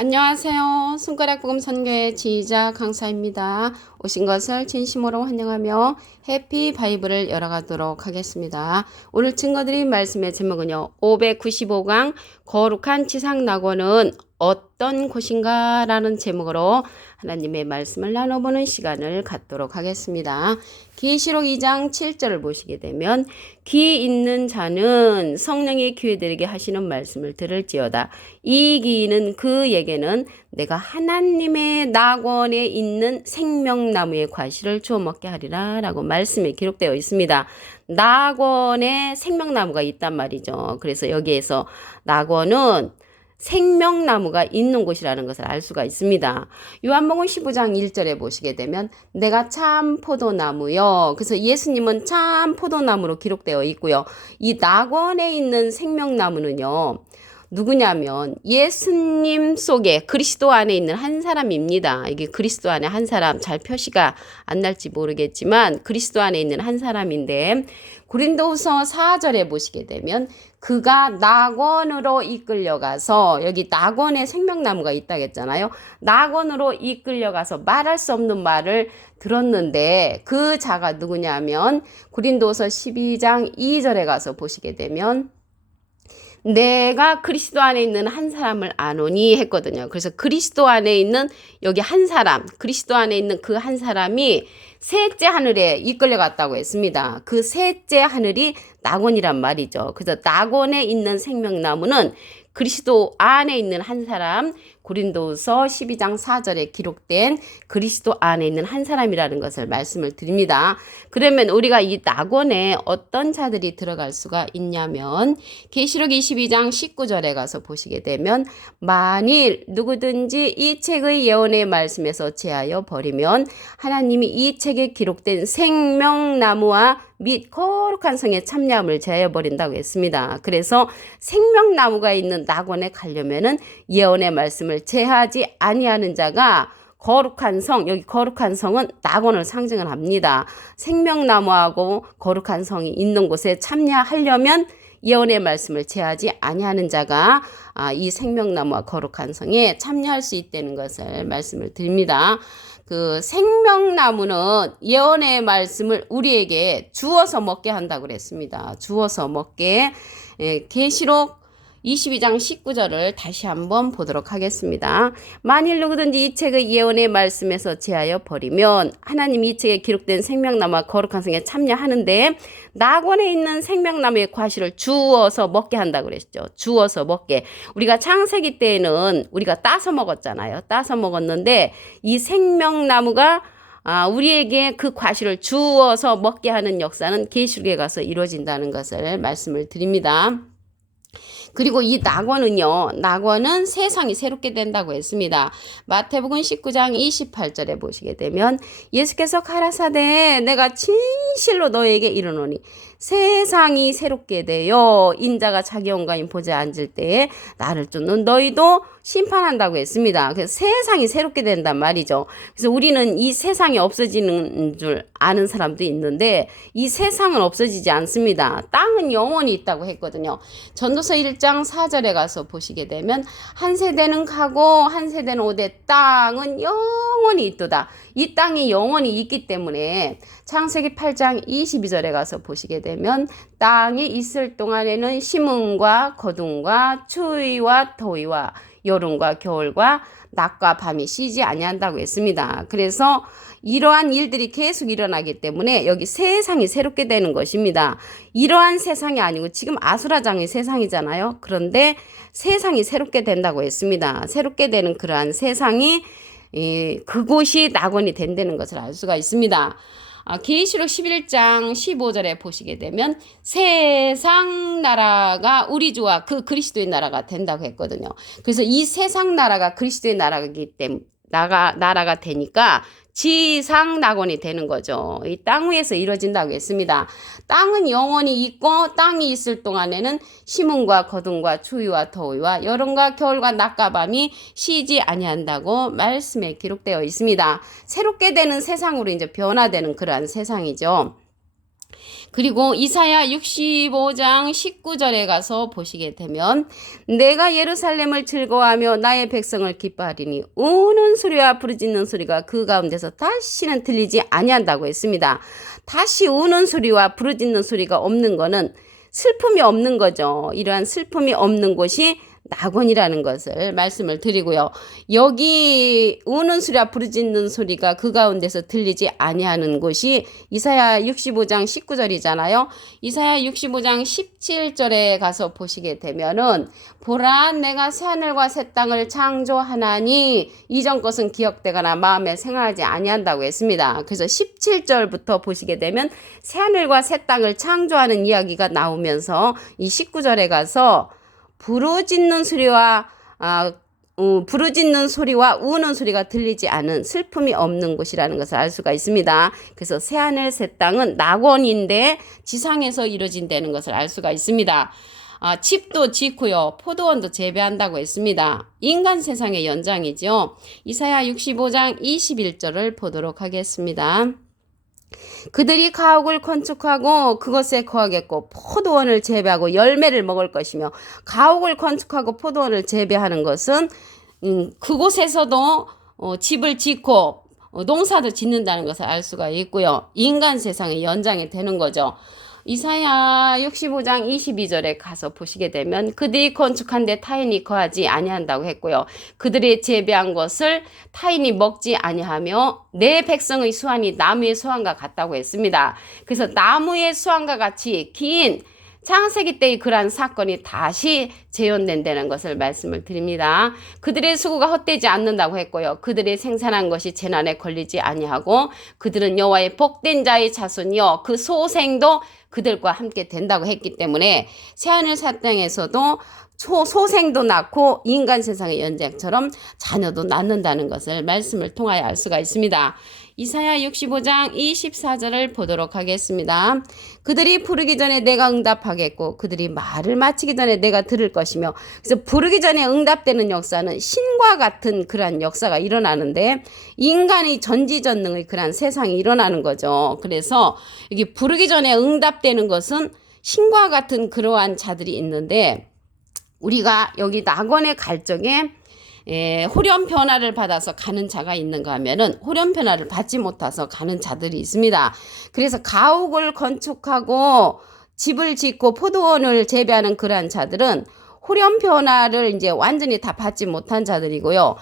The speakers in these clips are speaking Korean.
안녕하세요. 손가락 복음 선교의 지휘자 강사입니다. 오신 것을 진심으로 환영하며 해피 바이블을 열어가도록 하겠습니다. 오늘 증거드린 말씀의 제목은요. 595강 거룩한 지상낙원은 어떤 곳인가 라는 제목으로 하나님의 말씀을 나눠보는 시간을 갖도록 하겠습니다. 계시록 2장 7절을 보시게 되면 귀 있는 자는 성령의 교회들에게 하시는 말씀을 들을지어다. 이 귀는 그에게는 내가 하나님의 낙원에 있는 생명나무의 과실을 주워 먹게 하리라 라고 말씀이 기록되어 있습니다. 낙원에 생명나무가 있단 말이죠. 그래서 여기에서 낙원은 생명나무가 있는 곳이라는 것을 알 수가 있습니다. 요한복음 15장 1절에 보시게 되면 내가 참 포도나무요. 그래서 예수님은 참 포도나무로 기록되어 있고요. 이 낙원에 있는 생명나무는요. 누구냐면 예수님 속에 그리스도 안에 있는 한 사람입니다. 이게 그리스도 안에 한 사람, 잘 표시가 안 날지 모르겠지만 그리스도 안에 있는 한 사람인데 고린도후서 4절에 보시게 되면 그가 낙원으로 이끌려가서, 여기 낙원에 생명나무가 있다고 했잖아요. 낙원으로 이끌려가서 말할 수 없는 말을 들었는데 그 자가 누구냐면 고린도후서 12장 2절에 가서 보시게 되면 내가 그리스도 안에 있는 한 사람을 아노니 했거든요. 그래서 그리스도 안에 있는 여기 한 사람, 그리스도 안에 있는 그 한 사람이 셋째 하늘에 이끌려갔다고 했습니다. 그 셋째 하늘이 낙원이란 말이죠. 그래서 낙원에 있는 생명나무는 그리스도 안에 있는 한 사람, 고린도후서 12장 4절에 기록된 그리스도 안에 있는 한 사람이라는 것을 말씀을 드립니다. 그러면 우리가 이 낙원에 어떤 자들이 들어갈 수가 있냐면 계시록 22장 19절에 가서 보시게 되면 만일 누구든지 이 책의 예언의 말씀에서 제하여 버리면 하나님이 이 책에 기록된 생명나무와 및 거룩한 성에 참여함을 제하여버린다고 했습니다. 그래서 생명나무가 있는 낙원에 가려면은 예언의 말씀을 제하지 아니하는 자가 거룩한 성, 여기 거룩한 성은 낙원을 상징을 합니다. 생명나무하고 거룩한 성이 있는 곳에 참여하려면 예언의 말씀을 제하지 아니하는 자가 이 생명나무와 거룩한 성에 참여할 수 있다는 것을 말씀을 드립니다. 그 생명나무는 예언의 말씀을 우리에게 주어서 먹게 한다고 그랬습니다. 주어서 먹게. 계시록 22장 19절을 다시 한번 보도록 하겠습니다. 만일 누구든지 이 책의 예언의 말씀에서 제하여 버리면 하나님이 이 책에 기록된 생명나무와 거룩한 성에 참여하는데 낙원에 있는 생명나무의 과실을 주어서 먹게 한다고 그랬죠. 주어서 먹게. 우리가 창세기 때에는 우리가 따서 먹었잖아요. 따서 먹었는데 이 생명나무가 우리에게 그 과실을 주어서 먹게 하는 역사는 계시록에 가서 이루어진다는 것을 말씀을 드립니다. 그리고 이 낙원은 세상이 새롭게 된다고 했습니다. 마태복음 19장 28절에 보시게 되면 예수께서 가라사대 내가 진실로 너에게 이르노니 세상이 새롭게 되어 인자가 자기 영광인 보좌에 앉을 때에 나를 쫓는 너희도 심판한다고 했습니다. 그래서 세상이 새롭게 된단 말이죠. 그래서 우리는 이 세상이 없어지는 줄 아는 사람도 있는데 이 세상은 없어지지 않습니다. 땅은 영원히 있다고 했거든요. 전도서 1장 4절에 가서 보시게 되면 한 세대는 가고 한 세대는 오되 땅은 영원히 있도다. 이 땅이 영원히 있기 때문에 창세기 8장 22절에 가서 보시게 되면 땅이 있을 동안에는 심음과 거둠과 추위와 더위와 여름과 겨울과 낮과 밤이 쉬지 아니한다고 했습니다. 그래서 이러한 일들이 계속 일어나기 때문에 여기 세상이 새롭게 되는 것입니다. 이러한 세상이 아니고 지금 아수라장의 세상이잖아요. 그런데 세상이 새롭게 된다고 했습니다. 새롭게 되는 그러한 세상이 그곳이 낙원이 된다는 것을 알 수가 있습니다. 계시록 11장 15절에 보시게 되면 세상 나라가 우리 주와 그 그리스도의 나라가 된다고 했거든요. 그래서 이 세상 나라가 그리스도의 나라이기 때문에 나라가 되니까 지상 낙원이 되는 거죠. 이 땅 위에서 이루어진다고 했습니다. 땅은 영원히 있고 땅이 있을 동안에는 심음과 거둠과 추위와 더위와 여름과 겨울과 낮과 밤이 쉬지 아니한다고 말씀에 기록되어 있습니다. 새롭게 되는 세상으로 이제 변화되는 그러한 세상이죠. 그리고 이사야 65장 19절에 가서 보시게 되면 내가 예루살렘을 즐거워하며 나의 백성을 기뻐하리니 우는 소리와 부르짖는 소리가 그 가운데서 다시는 들리지 아니한다고 했습니다. 다시 우는 소리와 부르짖는 소리가 없는 거는 슬픔이 없는 거죠. 이러한 슬픔이 없는 곳이 낙원이라는 것을 말씀을 드리고요. 여기 우는 소리와 부르짖는 소리가 그 가운데서 들리지 아니하는 곳이 이사야 65장 19절이잖아요. 이사야 65장 17절에 가서 보시게 되면은 보라 내가 새하늘과 새 땅을 창조하나니 이전 것은 기억되거나 마음에 생각하지 아니한다고 했습니다. 그래서 17절부터 보시게 되면 새하늘과 새 땅을 창조하는 이야기가 나오면서 이 19절에 가서 부르짖는 소리와 우는 소리가 들리지 않은 슬픔이 없는 곳이라는 것을 알 수가 있습니다. 그래서 새하늘 새 땅은 낙원인데 지상에서 이루어진다는 것을 알 수가 있습니다. 집도 짓고요. 포도원도 재배한다고 했습니다. 인간 세상의 연장이죠. 이사야 65장 21절을 보도록 하겠습니다. 그들이 가옥을 건축하고 그것에 거하겠고 포도원을 재배하고 열매를 먹을 것이며 가옥을 건축하고 포도원을 재배하는 것은 그곳에서도 집을 짓고 농사도 짓는다는 것을 알 수가 있고요. 인간 세상의 연장이 되는 거죠. 이사야 65장 22절에 가서 보시게 되면 그들이 건축한 데 타인이 거하지 아니한다고 했고요. 그들이 재배한 것을 타인이 먹지 아니하며 내 백성의 수완이 나무의 수완과 같다고 했습니다. 그래서 나무의 수완과 같이 긴 창세기 때의 그러한 사건이 다시 재현된다는 것을 말씀을 드립니다. 그들의 수고가 헛되지 않는다고 했고요. 그들의 생산한 것이 재난에 걸리지 아니하고 그들은 여호와의 복된 자의 자손이요 그 소생도 그들과 함께 된다고 했기 때문에 새하늘 새 땅에서도 소생도 낳고 인간 세상의 연장처럼 자녀도 낳는다는 것을 말씀을 통하여 알 수가 있습니다. 이사야 65장 24절을 보도록 하겠습니다. 그들이 부르기 전에 내가 응답하겠고 그들이 말을 마치기 전에 내가 들을 것이며 그래서 부르기 전에 응답되는 역사는 신과 같은 그러한 역사가 일어나는데 인간의 전지전능의 그러한 세상이 일어나는 거죠. 그래서 여기 부르기 전에 응답되는 것은 신과 같은 그러한 자들이 있는데 우리가 여기 낙원에 갈 적에 호련 변화를 받아서 가는 자가 있는가 하면은 호련 변화를 받지 못해서 가는 자들이 있습니다. 그래서 가옥을 건축하고 집을 짓고 포도원을 재배하는 그러한 자들은 호련 변화를 이제 완전히 다 받지 못한 자들이고요.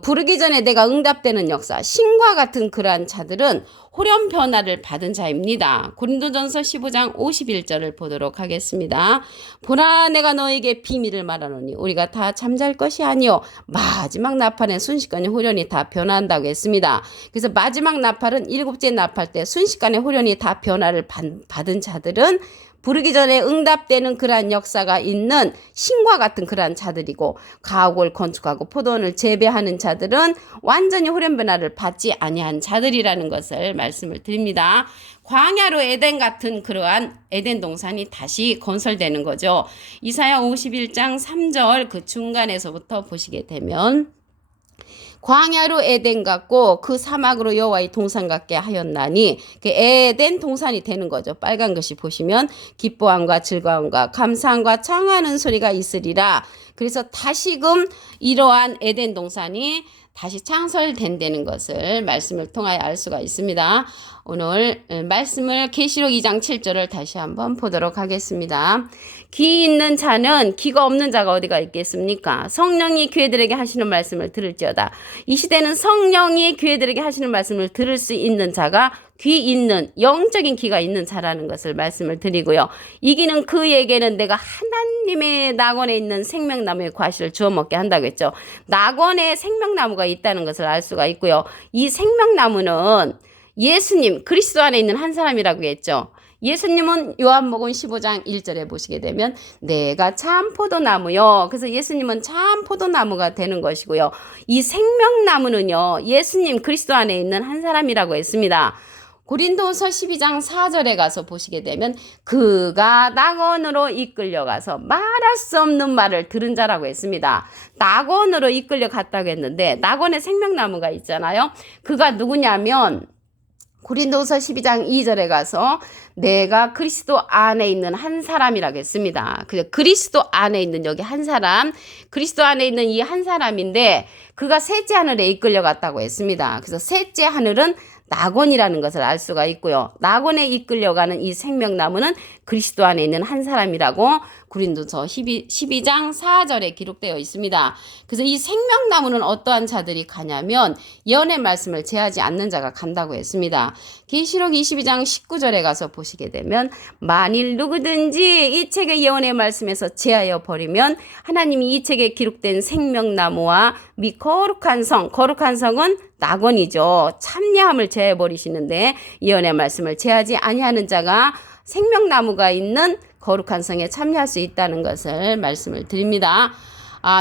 부르기 전에 내가 응답되는 역사, 신과 같은 그러한 자들은 호련 변화를 받은 자입니다. 고린도전서 15장 51절을 보도록 하겠습니다. 보라 내가 너에게 비밀을 말하노니 우리가 다 잠잘 것이 아니요 마지막 나팔에 순식간에 호련이 다 변화한다고 했습니다. 그래서 마지막 나팔은 일곱째 나팔 때 순식간에 호련이 다 변화를 받은 자들은 부르기 전에 응답되는 그러한 역사가 있는 신과 같은 그러한 자들이고 가옥을 건축하고 포도원을 재배하는 자들은 완전히 호련 변화를 받지 아니한 자들이라는 것을 말씀을 드립니다. 광야로 에덴 같은 그러한 에덴 동산이 다시 건설되는 거죠. 이사야 51장 3절 그 중간에서부터 보시게 되면 광야로 에덴 같고 그 사막으로 여호와의 동산 같게 하였나니 그 에덴 동산이 되는 거죠. 빨간 것이 보시면 기뻐함과 즐거움과 감사함과 창하는 소리가 있으리라. 그래서 다시금 이러한 에덴 동산이 다시 창설된다는 것을 말씀을 통하여 알 수가 있습니다. 오늘 말씀을 계시록 2장 7절을 다시 한번 보도록 하겠습니다. 귀 있는 자는 귀가 없는 자가 어디가 있겠습니까? 성령이 교회들에게 하시는 말씀을 들을지어다. 이 시대는 성령이 교회들에게 하시는 말씀을 들을 수 있는 자가 귀 있는 영적인 귀가 있는 자라는 것을 말씀을 드리고요. 이기는 그에게는 내가 하나님의 낙원에 있는 생명나무의 과실을 주워 먹게 한다고 했죠. 낙원에 생명나무가 있다는 것을 알 수가 있고요. 이 생명나무는 예수님 그리스도 안에 있는 한 사람이라고 했죠. 예수님은 요한복음 15장 1절에 보시게 되면 내가 참 포도나무요. 그래서 예수님은 참 포도나무가 되는 것이고요. 이 생명나무는요. 예수님 그리스도 안에 있는 한 사람이라고 했습니다. 고린도서 12장 4절에 가서 보시게 되면 그가 낙원으로 이끌려가서 말할 수 없는 말을 들은 자라고 했습니다. 낙원으로 이끌려 갔다고 했는데 낙원에 생명나무가 있잖아요. 그가 누구냐면 고린도서 12장 2절에 가서 내가 그리스도 안에 있는 한 사람이라고 했습니다. 그리스도 안에 있는 여기 한 사람, 그리스도 안에 있는 이 한 사람인데 그가 셋째 하늘에 이끌려갔다고 했습니다. 그래서 셋째 하늘은 낙원이라는 것을 알 수가 있고요. 낙원에 이끌려가는 이 생명나무는 그리스도 안에 있는 한 사람이라고 고린도서 12장 4절에 기록되어 있습니다. 그래서 이 생명나무는 어떠한 자들이 가냐면 예언의 말씀을 제하지 않는 자가 간다고 했습니다. 계시록 22장 19절에 가서 보시게 되면 만일 누구든지 이 책의 예언의 말씀에서 제하여 버리면 하나님이 이 책에 기록된 생명나무와 미 거룩한 성은 낙원이죠. 참여함을 제해 버리시는데 예언의 말씀을 제하지 아니하는 자가 생명나무가 있는 거룩한 성에 참여할 수 있다는 것을 말씀을 드립니다.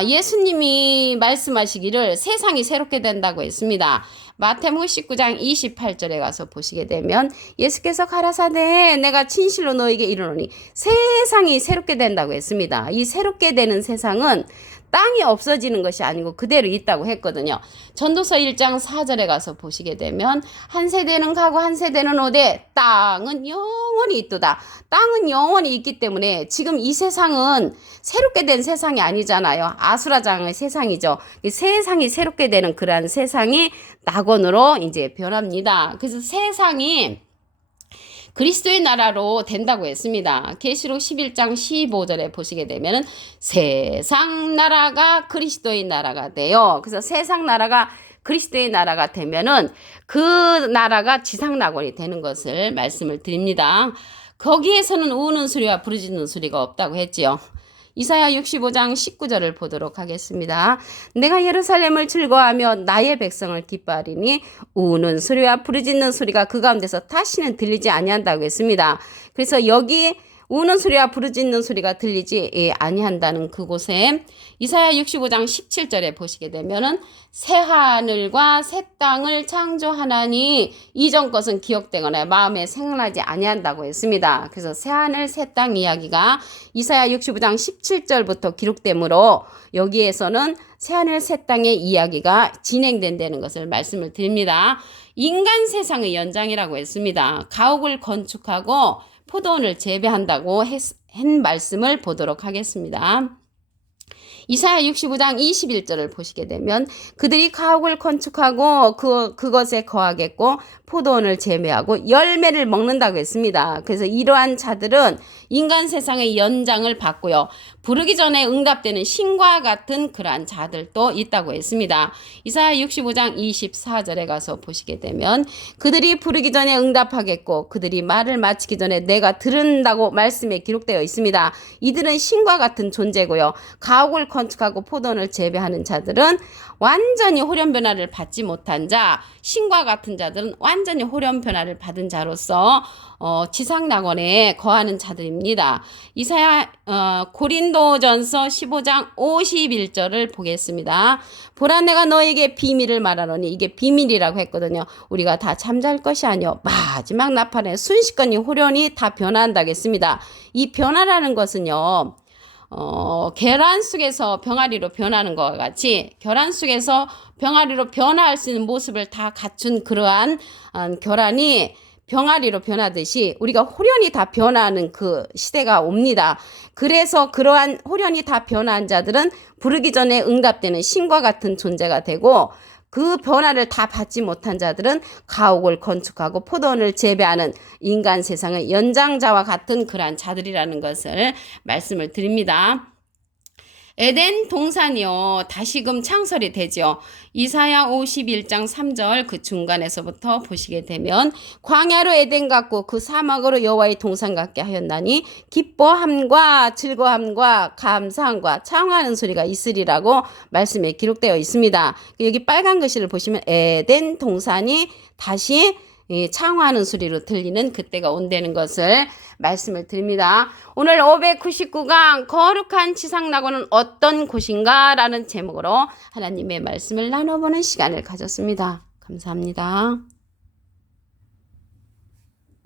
예수님이 말씀하시기를 세상이 새롭게 된다고 했습니다. 마태복음 19장 28절에 가서 보시게 되면 예수께서 가라사대 내가 진실로 너에게 이르노니 세상이 새롭게 된다고 했습니다. 이 새롭게 되는 세상은 땅이 없어지는 것이 아니고 그대로 있다고 했거든요. 전도서 1장 4절에 가서 보시게 되면 한 세대는 가고 한 세대는 오되 땅은 영원히 있도다. 땅은 영원히 있기 때문에 지금 이 세상은 새롭게 된 세상이 아니잖아요. 아수라장의 세상이죠. 세상이 새롭게 되는 그러한 세상이 낙원으로 이제 변합니다. 그래서 세상이 그리스도의 나라로 된다고 했습니다. 계시록 11장 15절에 보시게 되면은 세상 나라가 그리스도의 나라가 돼요. 그래서 세상 나라가 그리스도의 나라가 되면은 그 나라가 지상 낙원이 되는 것을 말씀을 드립니다. 거기에서는 우는 소리와 부르짖는 소리가 없다고 했지요. 이사야 65장 19절을 보도록 하겠습니다. 내가 예루살렘을 즐거워하며 나의 백성을 기뻐하리니 우는 소리와 부르짖는 소리가 그 가운데서 다시는 들리지 아니한다고 했습니다. 그래서 여기 우는 소리와 부르짖는 소리가 들리지 아니한다는 그곳에 이사야 65장 17절에 보시게 되면은 새 하늘과 새 땅을 창조하나니 이전 것은 기억되거나 마음에 생각나지 아니한다고 했습니다. 그래서 새 하늘 새 땅 이야기가 이사야 65장 17절부터 기록되므로 여기에서는 새 하늘 새 땅의 이야기가 진행된다는 것을 말씀을 드립니다. 인간 세상의 연장이라고 했습니다. 가옥을 건축하고 포도원을 재배한다고 한 말씀을 보도록 하겠습니다. 이사야 65장 21절을 보시게 되면 그들이 가옥을 건축하고 그것에 거하겠고 포도원을 재배하고 열매를 먹는다고 했습니다. 그래서 이러한 자들은 인간 세상의 연장을 받고요. 부르기 전에 응답되는 신과 같은 그러한 자들도 있다고 했습니다. 이사야 65장 24절에 가서 보시게 되면 그들이 부르기 전에 응답하겠고 그들이 말을 마치기 전에 내가 들은다고 말씀에 기록되어 있습니다. 이들은 신과 같은 존재고요. 가옥을 건축하고 포도원을 재배하는 자들은 완전히 호련변화를 받지 못한 자, 신과 같은 자들은 완전히 호련변화를 받은 자로서 지상낙원에 거하는 자들입니다. 고린도전서 15장 51절을 보겠습니다. 보라 내가 너에게 비밀을 말하노니 이게 비밀이라고 했거든요. 우리가 다 잠잘 것이 아니요 마지막 나팔에 순식간에 호련이 다 변화한다고 했습니다. 이 변화라는 것은요. 계란 속에서 병아리로 변하는 것과 같이 계란 속에서 병아리로 변화할 수 있는 모습을 다 갖춘 그러한 계란이 병아리로 변하듯이 우리가 호련이 다 변화하는 그 시대가 옵니다. 그래서 그러한 호련이 다 변화한 자들은 부르기 전에 응답되는 신과 같은 존재가 되고 그 변화를 다 받지 못한 자들은 가옥을 건축하고 포도원을 재배하는 인간 세상의 연장자와 같은 그러한 자들이라는 것을 말씀을 드립니다. 에덴 동산이요 다시금 창설이 되죠. 이사야 51장 3절 그 중간에서부터 보시게 되면 광야로 에덴 같고 그 사막으로 여호와의 동산 같게 하였나니 기뻐함과 즐거움과 감사함과 창하는 소리가 있으리라고 말씀에 기록되어 있습니다. 여기 빨간 글씨를 보시면 에덴 동산이 다시 창화하는 소리로 들리는 그때가 온다는 것을 말씀을 드립니다. 오늘 599강 거룩한 지상낙원은 어떤 곳인가 라는 제목으로 하나님의 말씀을 나눠보는 시간을 가졌습니다. 감사합니다.